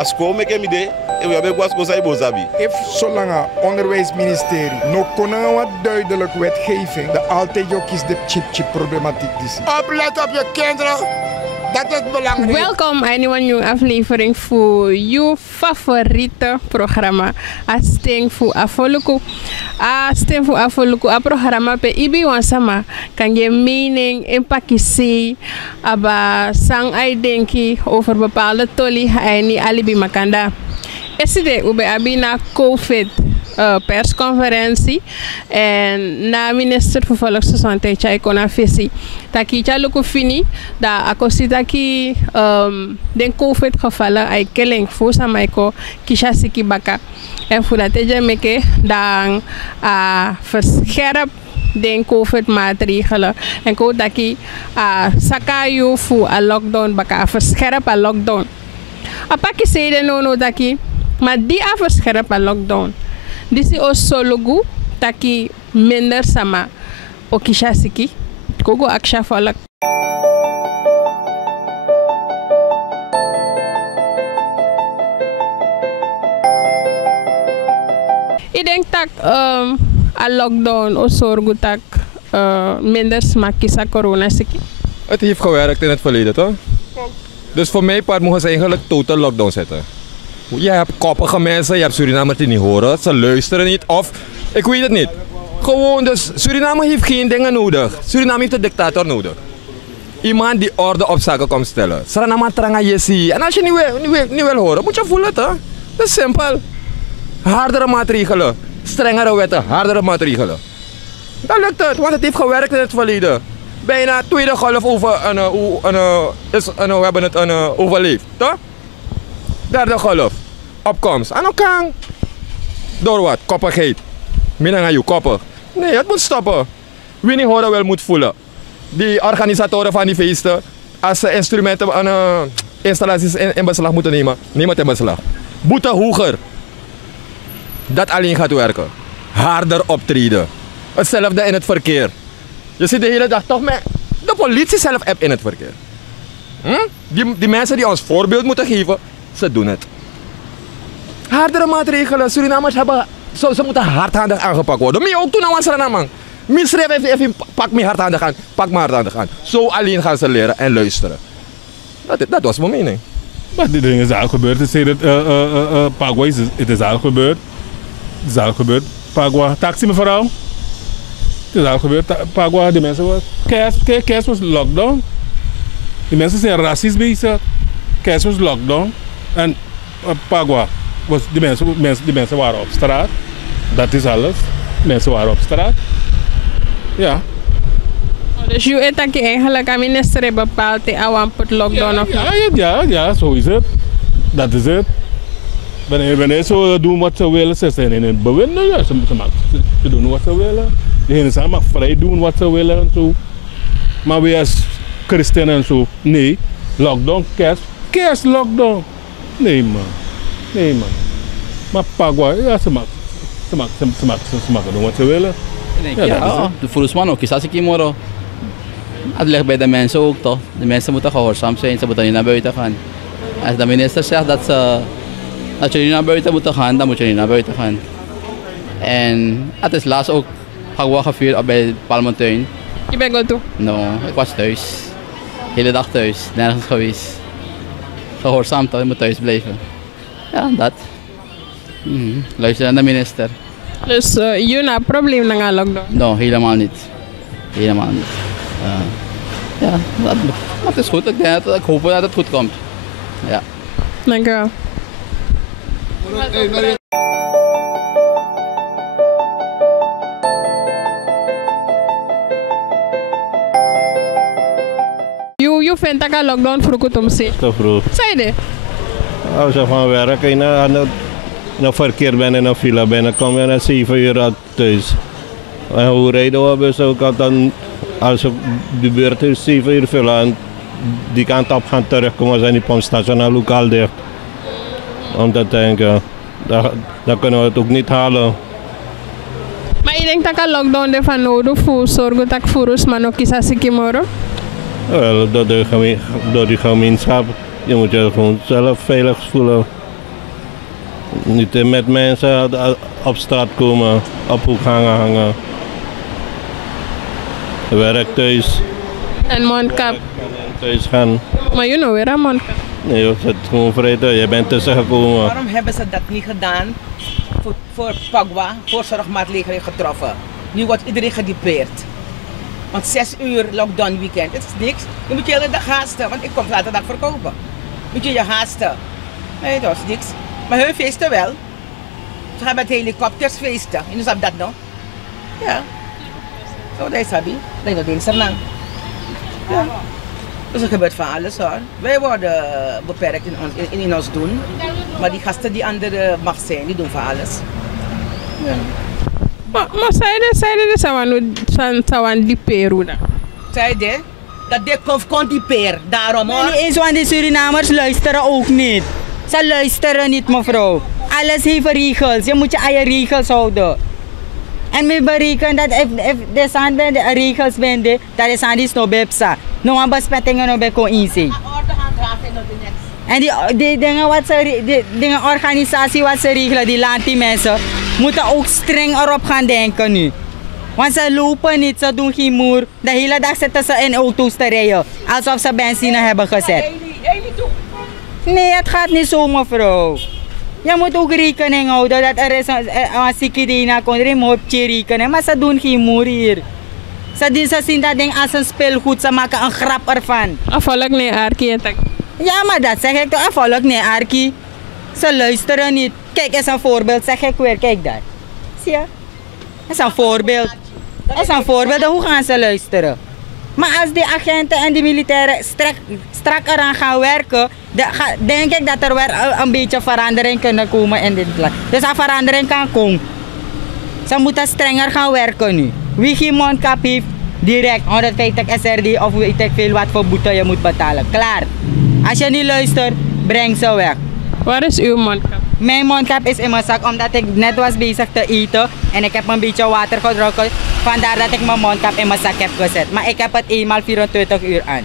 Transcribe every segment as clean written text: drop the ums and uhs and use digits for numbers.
Als school met hem idee, we hebben wat school zijn bozabi. If zolang het onderwijsministerie nog kon wat duidelijk wetgeving, de altijd kies de chip problematiek is. Oplet op je kinderen. Dat is belangrijk. Welkom bij een nieuwe aflevering voor je favoriete programma. Asting voor Afoluku. Asting voor Afoluku. Het programma pe ibi wansama kan je mening in pakistan, aba sang ai denki over bepaalde toli en niet alibi makanda. Eside ube abina COVID persconferentie en na minister voor volksgezondheid Chai Kona Fisi. Taki chaluku fini da akosita ki den COVID gevallen ai kelling fusa maiko kisha siki baka en voor dat je meke dan verscherp den COVID maatregelen en ko taki sakayu fu a lockdown baka verscherp a lockdown. Apaki sede no taki maar die verscherp a lockdown. Disi o sologu taki minder sama o kisha siki kogo aksha volk. Ik denk dat a lockdown o sorgu tak minder smak kisa corona siki. Het heeft gewerkt in het verleden, toch? Dus voor mij part mogen ze eigenlijk total lockdown zetten. Je hebt koppige mensen, je hebt Surinamers die niet horen, ze luisteren niet of ik weet het niet. Gewoon, dus Suriname heeft geen dingen nodig. Suriname heeft een dictator nodig. Iemand die orde op zaken komt stellen. Suriname tranga yesi. En als je niet wil horen, moet je voelen het, hè? Dat is simpel. Hardere maatregelen, strengere wetten, hardere maatregelen. Dan lukt het, want het heeft gewerkt in het verleden. Bijna tweede golf we hebben het overleefd, toch? Derde golf, opkomst. En dan kan. Door wat? Koppigheid. Minder aan je koppig. Nee, het moet stoppen. Wie niet horen wil, moet voelen. Die organisatoren van die feesten, als ze instrumenten installaties in beslag moeten nemen, neem het in beslag. Boete hoger. Dat alleen gaat werken. Harder optreden. Hetzelfde in het verkeer. Je zit de hele dag toch met de politie zelf app in het verkeer. Die mensen die ons voorbeeld moeten geven, ze doen het. Hardere maatregelen. Surinamers hebben, ze moeten hardhandig aangepakt worden. Maar ook toen aan Suriname. Misschrijf even, pak me hardhandig aan. Pak me hardhandig aan. Zo alleen gaan ze leren en luisteren. Dat was mijn mening. Maar die dingen is al gebeurd. Paraguay het is al gebeurd. Het is al gebeurd. Paraguay, taxi mevrouw. Het is al gebeurd. Paraguay, die mensen was. Kerst was lockdown. Die mensen zijn racistisch bezig. Kerst was lockdown. En Paraguay was die mensen waren op straat. Dat is alles. Mensen waren op straat. Ja. Dus je weet dat je eigenlijk aan minister bepaalt die aanput lockdown of ja, zo is het. Dat is het. Wanneer ze doen wat ze willen, ze zijn in het bewind. Ja, ze doen wat ze willen. Degene mag vrij doen wat ze willen en zo. Maar we als christenen en zo, nee. Lockdown, kerst lockdown. Nee man. Maar Paraguay, ja, ze mag doen wat ze willen. Ja, de voelsman ook is als ik hier moro. Het ligt bij de mensen ook toch. De mensen moeten gehoorzaam zijn, ze moeten niet naar buiten gaan. Als de minister zegt dat je niet naar buiten moet gaan, dan moet je niet naar buiten gaan. En het is laatst ook gevierd bij het Palmentuin. Je bent goed toe? No, ik was thuis. De hele dag thuis, nergens geweest. Gehoorzaam toch, je moet thuis blijven. Ja, dat. Luister naar de minister. Dus je hebt een probleem met een lockdown? No, helemaal niet. Helemaal niet. Ja, dat is goed. Ik hoop dat het goed komt. Ja. Dank je wel. Je vindt dat een lockdown vroeg om zich? Te vroeg. Zei je? Als je van werk in een verkeer bent in een file bent, kom je na 7 uur uit thuis. En hoe rijden we dus ook dan, als de beurt is 7 uur vullen en die kant op gaan terugkomen, zijn die pompstation lokaal dicht. Om te denken, dan kunnen we het ook niet halen. Maar je denkt dat een lockdown ervan nodig voor zorgen dat voor ons maar nog eens als ik morgen? Wel, door die gemeenschap. Je moet je gewoon zelf veilig voelen. Niet met mensen op straat komen, op hoek hangen. Werk thuis. En mondkap. Thuis gaan. Maar je know weer een mondkap. Nee, je zit gewoon vrij thuis. Je bent tussen gekomen. Waarom hebben ze dat niet gedaan voor Pagwa, voorzorgmaatregelen getroffen? Nu wordt iedereen gedupeerd. Want 6 uur lockdown weekend, het is niks. Dan moet je de hele dag haasten, want ik kom zaterdag verkopen. Moet je hasten. Nee, dat is niks. Maar hun feesten wel. Ze gaan met helikopters feesten. Je snapt dat nog? Ja. Zo, dat is Habi. Dat is nog lang. Ja. Dus er gebeurt van alles hoor. Wij worden beperkt in ons doen. Maar die gasten die andere mag zijn, die doen van alles. Ja. Maar zeiden de sawan die Peru dan? Zeiden dat de kon die peer, daarom hoor. Niet eens, want de Surinamers luisteren ook niet. Ze luisteren niet, mevrouw. Alles heeft regels. Je moet je eigen regels houden. En we berekenen dat if de zijn de regels vinden, dat is aan die snobepsa. No aan besmettingen no bij kon inzien. En die dingen wat ze, die dingen organisatie wat ze regelen, die laat die mensen, moeten ook streng erop gaan denken nu. Want ze lopen niet, ze doen geen moer. De hele dag zitten ze in auto's te rijden, alsof ze benzine hebben gezet. Nee, het gaat niet zo, mevrouw. Je moet ook rekening houden dat er is een zieke die na komt, er moet je rekenen. Maar ze doen geen moer hier. Ze zien dat ding als een speelgoed, ze maken een grap ervan. Afvallig nee, Arkie. Ja, maar dat zeg ik toch, afvallig nee, Arkie. Ze luisteren niet. Kijk, is een voorbeeld, zeg ik weer, kijk daar. Zie je? Dat is een voorbeeld. Dat is een voorbeeld, hoe gaan ze luisteren? Maar als die agenten en die militairen strak eraan gaan werken, denk ik dat er weer een beetje verandering kunnen komen in dit land. Dus als verandering kan komen, ze moeten strenger gaan werken nu. Wie geen mondkap heeft, direct 150 SRD of weet ik veel wat voor boete je moet betalen. Klaar. Als je niet luistert, breng ze weg. Waar is uw mondkap? Mijn mondkap is in mijn zak omdat ik net was bezig te eten en ik heb een beetje water gedronken. Vandaar dat ik mijn mondkap in mijn zak heb gezet. Maar ik heb het eenmaal 24 uur aan.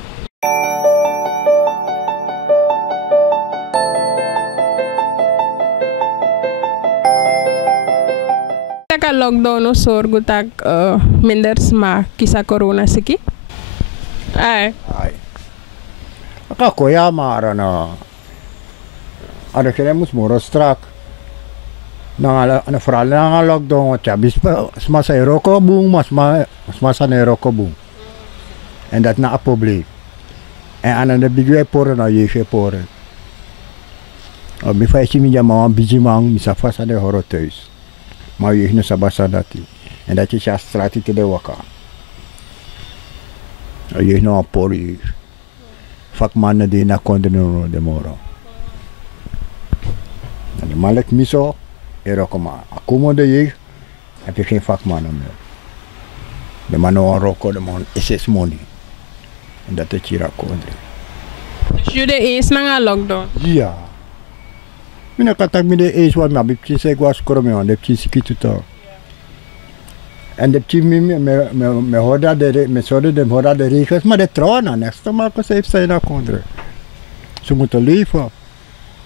Taka lockdown o sorgo tak minder sma kisa corona siki? Ai. Ako ya mara na. Ada queremos moro strak. Na vooral na lockdown wat ja bis mas Europa boom mas na Europa boom. En dat na probleem. En aan de bigwe pore na je pore. Mi fai mi jama bijimang mi sa fasa de horo thuis. Maar je no sabasa dati. En dat je ja strati te de waka. Je no pori. Vakman die na konden de moro. En de malek miso, erokoma. Akumo de jeugd, heb je geen vakmannen meer. De mannen roko, de man SS money. En dat is hier akkoordre. Dus jullie eens na lockdown? Ja. Mina katak mi de eens wat maar bipje zeg was korome aan de pje sikituto. En de pje me hoda de me sode de hoda de regels, maar de trona next maar ko safe zijn akkoordre. Ze moeten leven.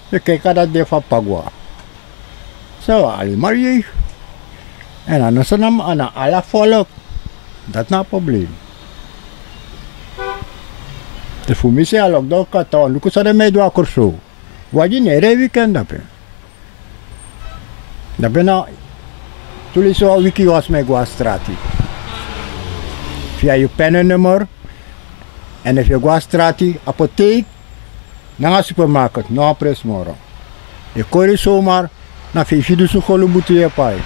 Je kijkt dat de van Pagwa. Zo, alleen maar je. En dan is er aan alle volk. Dat is een probleem. De fumische al ook door katoen. Lukt ze ermee door korso. Wat je niet weekend hebben. Dat ben nou. Toen is zo wiki was met Guastrati. Via je pennennummer. En als je Guastrati apotheek. Na een supermarkt, na een presmoro. Je kon zomaar naar 5 duizend gulden moeten je paai.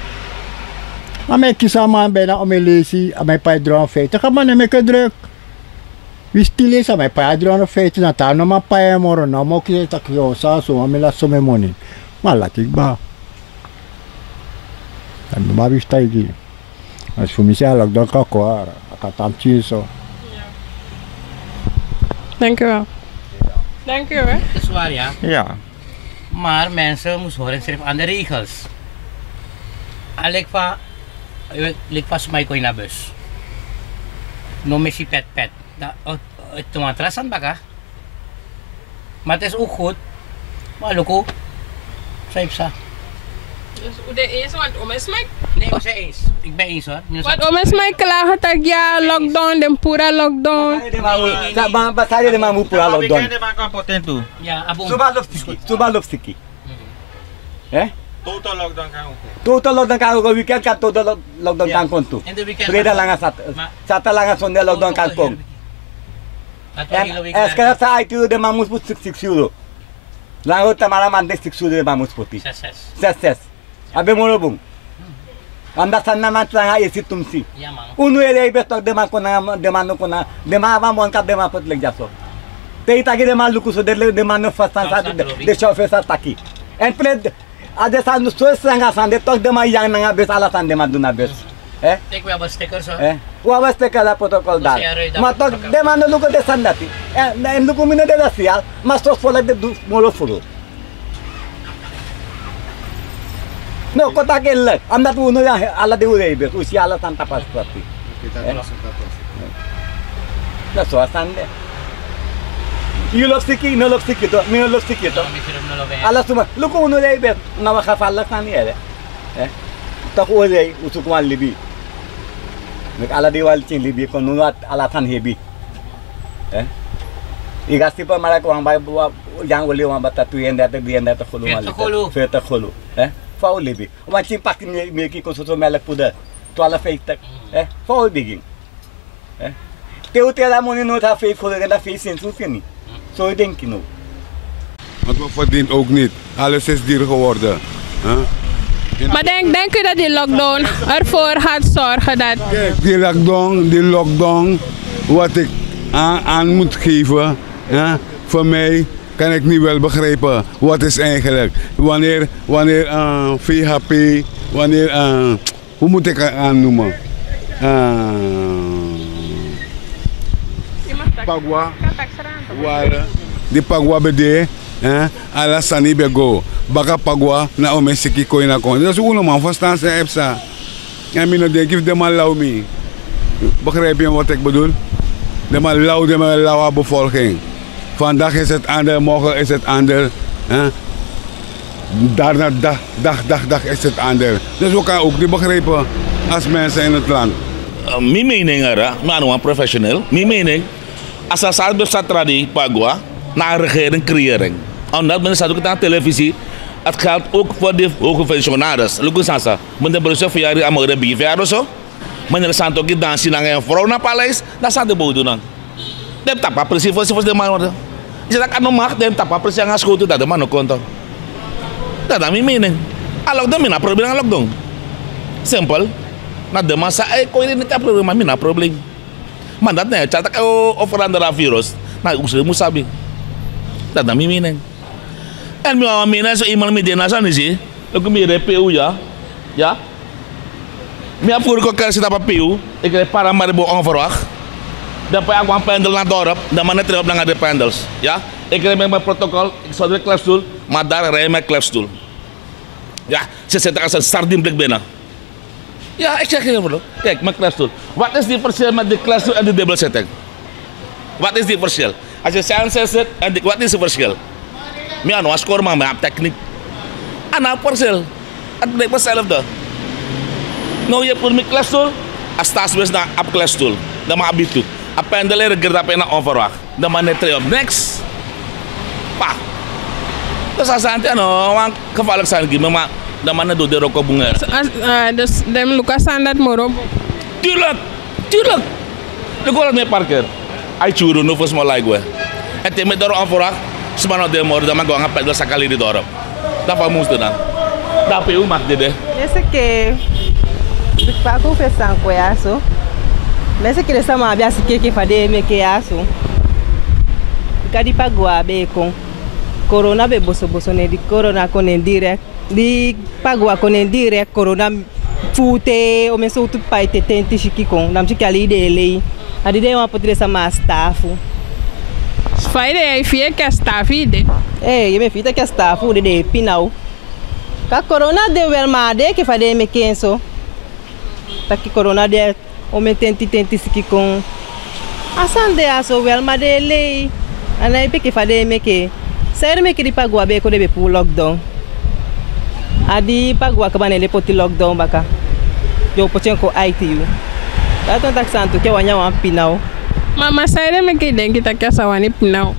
Maar mijn kiesman bijna om mijn lezen, aan mijn paai 53, ga maar niet meer druk. Wie stil is aan mijn paai 53, dan taan we maar paai morgen. Nou moet ik dat ik zo, maar laat zo mijn money. Maar laat ik ba. Dan ben ik weer stijgie. Als voor mij zelf dan kan ik wel. Ik kan het amtje zo. Dank u wel. Dank u hoor. Dat is waar, ja. Ja. Maar mensen moeten horen zich aan de regels. Ik was mij kooi naar bus. No missie pet. Het tomatras aan baka. Maar het is ook goed. Maar loko. Saipsa. hoe de eens, want om is mij. Nee, was hij eens. Ik ben eens hoor. Want om is mij klaar dat ja lockdown, de pura lockdown. Saya de mamu pura lockdown. Ja, abon. Suba lopstiki. Total lockdown kan ook. Total lockdown kan ook. Weekend kan total lockdown kan kontu. In de weekend. Vrede langa sata langa sonde lockdown kan kom. Sekarang saya itu de mamu put 6 euro. Lalu tamara mande 6 euro de mamu puti. Ses. Abe moro bung. Anda sana matlang ay situmsi. Uno ere bestok de ma kona de mano kona de ma va mon kap de ma pot leg jaso. Te itagi de ma lukuso de mano fasan sa de chauffeur sa taki. En pled ada san so sanga san de tok de ma yang nanga bes ala san de ma duna bes. Take we sticker so. Wa sticker la protocol dal. Ma tok de mano luko de sandati. En luko mino de racial, ma sos fola de molo furu. No, kota kelak. Anda tu uno yang ala de ure bes usia ala santa paspati. La suasan de. You love sticky, no love sticky to. Me no love sticky to. Ala suma. Luko uno de bes na wa khafalla sani ere. Tak ure usukwan libi. Nek ala diwal cing libi ko nuat ala tan hebi. Igasti pa mara ko ang bay yang uli wang bata tuyenda te bienda te khulu mal. Feta khulu. Fau libi. Wan cing pak mi ki ko so melek puda. To ala feita. Fau biging. Teu te la moni no ta fei khulu da fei sen sufini. Zo denk je nou. Want we verdienen ook niet. Alles is duur geworden. Maar denk u dat die lockdown ervoor gaat zorgen dat... Kijk, die lockdown, wat ik aan moet geven, voor mij kan ik niet wel begrijpen wat is eigenlijk. Wanneer VHP, wanneer, hoe moet ik het aannoemen? Pagwa, wala, die pagwa bede, ala sani bego. Baka pagwa na omesiki ko ina kon. Dat is uno man verstaan ze epsa. En mina denk if de man lauw me. Begrijp je wat ik bedoel? De man lauwe bevolking. Vandaag is het ander, morgen is het ander. Daarna dag is het ander. Dus we kan ook niet begrijpen als mensen in het land. Mijn mening is, maar een professional. Mijn mening, als er staat bestaan traditie pagwa, naar regering creëring. Omdat men staat ook aan televisie. Het geldt ook voor de hoge functionaris. Lukken sansa. Men de broer voor jaren aan de bier of zo. Men er staat ook dansen naar een vrouw naar paleis. Dat staat de boel doen. Dem tapa precies voor de man worden. Is dat kan nog dem tapa precies aan school dat de man ook komt. Dat is mijn mening. Al lockdown mina probleem aan lockdown. Simpel. Na de man zei kon je niet hebben probleem, maar mina probleem. Maar dat nee, chat of veranderen virus. Na usah musabi. Dat is mijn mening. En mijn mening is iemand met de nationaliteit. Ik ben de PU ja. Ja. Mijn vorige keer zit op PU. Ik heb paramaribo onverwacht. Dan pak ik een pendel naar het dorp. Dan man terug op naar de pendels. Ja. Ik heb met mijn protocol. Ik zou de klefstoel. Maar daar rij ik met klefstoel. Ja. Ze zetten als een sardineblik binnen. Ja, ik zeg even. Kijk, mijn klefstoel. Wat is die verschil met de klefstoel en de dubbelzetting? Wat is die verschil? Als je zelf zet, wat is het verschil? Mij aan was korma, maar techniek. En een verschil. Het blijft hetzelfde. Nou, je moet mijn klefstoel. Als staatswees naar op klefstoel. Dan mag je toe. Een pendelen gerap in een onverwacht. Dan mag je terug op niks. Pa. Dus als het een gevaarlijk zijn, maar dan mag je door de rokobungen. Dus dem Lucas aan dat moro. Tuurlijk. Ik wil het mee parkeren. Hij churu, nu volgens mij lijkt we. En tegen door onverwacht. Semana de moro, dan mag ik gaan pedalen sekali di dorp. Dat wat moest dan. Dat PU mag dit. Nesse que ik pago confessar com isso. Nesse que eles estão a ver se que fazer me que isso. Cada pagua be com corona be boso ne di corona con indirect. Di pagua con indirect corona fute o meso tu pai te tente chiki com. Nam chiki ali de lei. Adi de uma poder ser mais staff. Fai de fie que staff ide. Je me fita que staff de pinau. Ka corona de wel ma de que fazer me kenso. Ta que corona de o me tente chiki com. Asande aso wel ma de lei. Ana ipe que fazer me que. Sair me que di pagua be ko de be pu lockdown. Adi pagwa kabanele poti lockdown baka. Yo pochenko ITU. Dato tak santo ke wanya wan pinau. Mama saire me ke denki tak sawani pinau.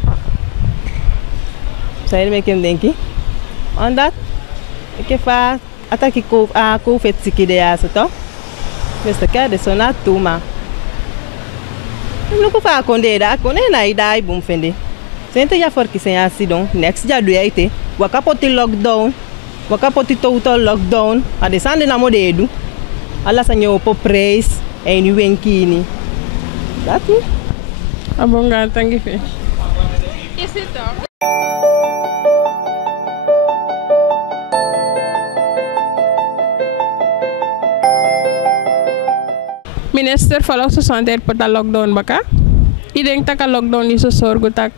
Saire me kem denki. Omdat ke fa ataki ko a ko fet sikide aso to. Mesta ka de sona tuma. Não fa konde da konde na idai bum fende. Sente já for que sem acidão, next já doente. Waka poti lockdown. Waka poti total lockdown. A descende na modedo. Alla sanyo po praise e ni wenkini. Dati. Abonga tangi fe. Is it dog? Minister fala so santer pata lockdown baka. Ideng taka lockdown iso sorgo tak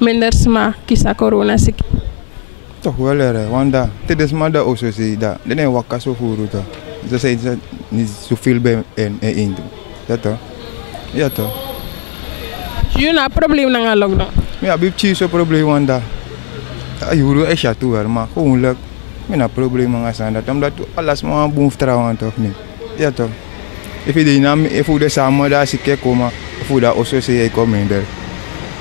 minder sma kisa corona sik. Toch wel er, want dit is maar de OCC dat. Dan is wakka zo voor het. Ze zijn niet zoveel bij en in. Dat toch? Ja toch? Je na probleem na lockdown. Ja, heb je zo'n probleem want dat. Je hoort echt ja toe maar gewoon leuk. Ik heb probleem aan zijn dat omdat alles maar boem vertrouwen toch niet. Ja toch? If je naam, if je samen daar zit komen, if je daar OCC je komt minder.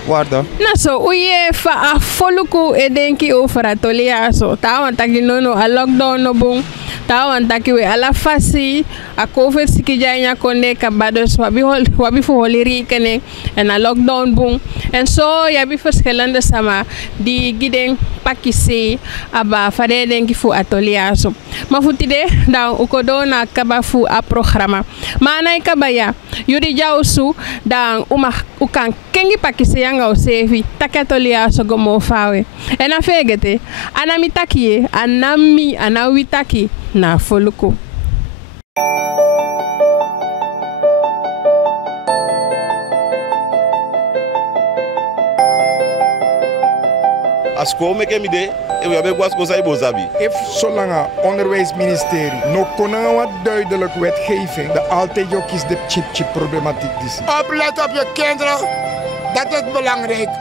Waar dan? Nou zo, oye fa afoluku edenki over atolia so. Tawan taki nono a lockdown no bung. Tawan taki we ala fasi a COVID sikijanya konde kabados wabi fu holiri kene en a lockdown bung. En so ya bi verschillende sama di giden pakisi aba fade denki fu atolia so. Ma futide da ukodo na kaba fu a programa. Mana kabaya yuri jausu da ukan kengi pakisi nga osevi takatolia so gomo fawe ena fegete anami takie anami anawitaki na foluko Asko me kem ide e we be gwas ko sai bozabi. If zolang onderwijsministerie no konen wat duidelijk wetgeving de altijd jokjes de chip problematiek is. Oplet op je kinderen, dat is belangrijk.